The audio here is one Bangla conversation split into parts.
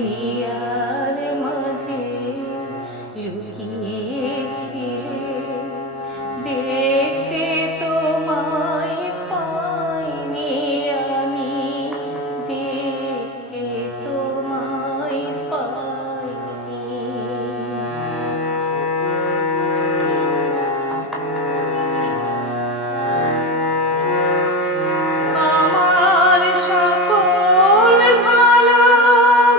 হিয়ার মাঝে লুকিয়েছি দেখতে তোমায় পাইনি আমি দেখতে তোমায় পাইনি আমার সকল ভালোবাসায়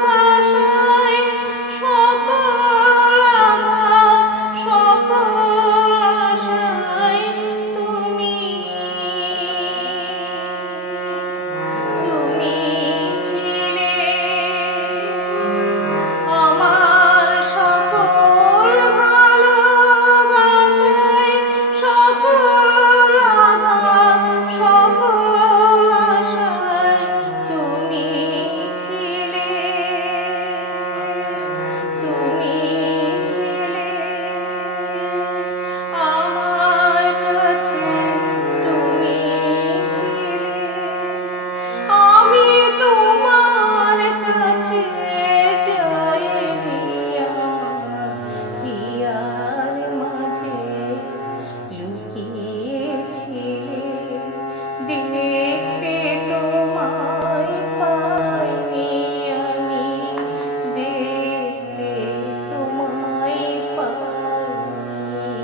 সকল আঘাত সকল আশায় তুমি ছিলে আমার সকল ভালোবাসায় সকল আঘাত সকল আশায় তুমি ছিলে আমার কাছে তুমি ছিলে আমি তোমার কাছে যাইনি আমার হিয়ার মাঝে লুকিয়েছিলে দেখতে তোমায় পাইনি আমি দেখতে তোমায় পাইনি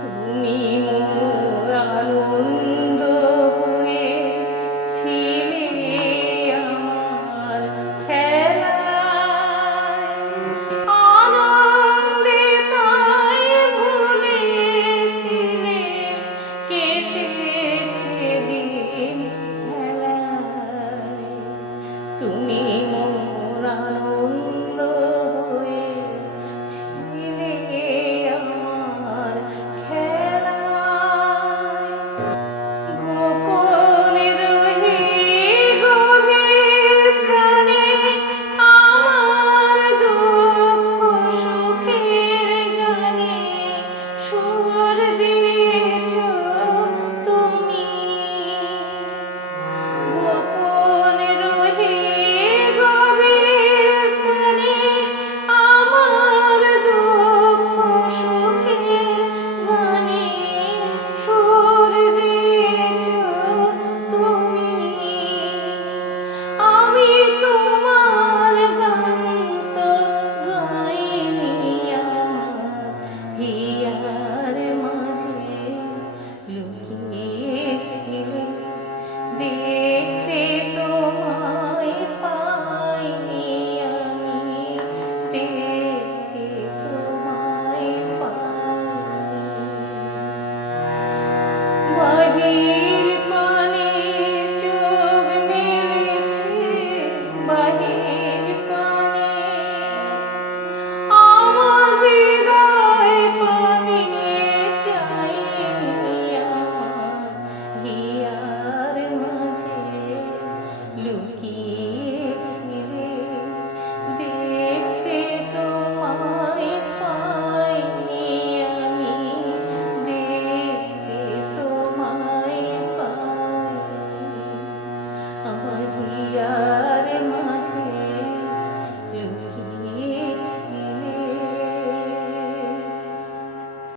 তুমি মোর আনন্দ হয়ে ছিলে আমার খেলায় আনন্দে তাই ভুলেছিলে কেটেছে দিন খেলায় তুমি মোর আনন্দ হয়ে ছিলে আমার খেলায় গোপনে রহি গভীর প্রাণে আমার দুঃখ সুখের গানে সুর দিয়ে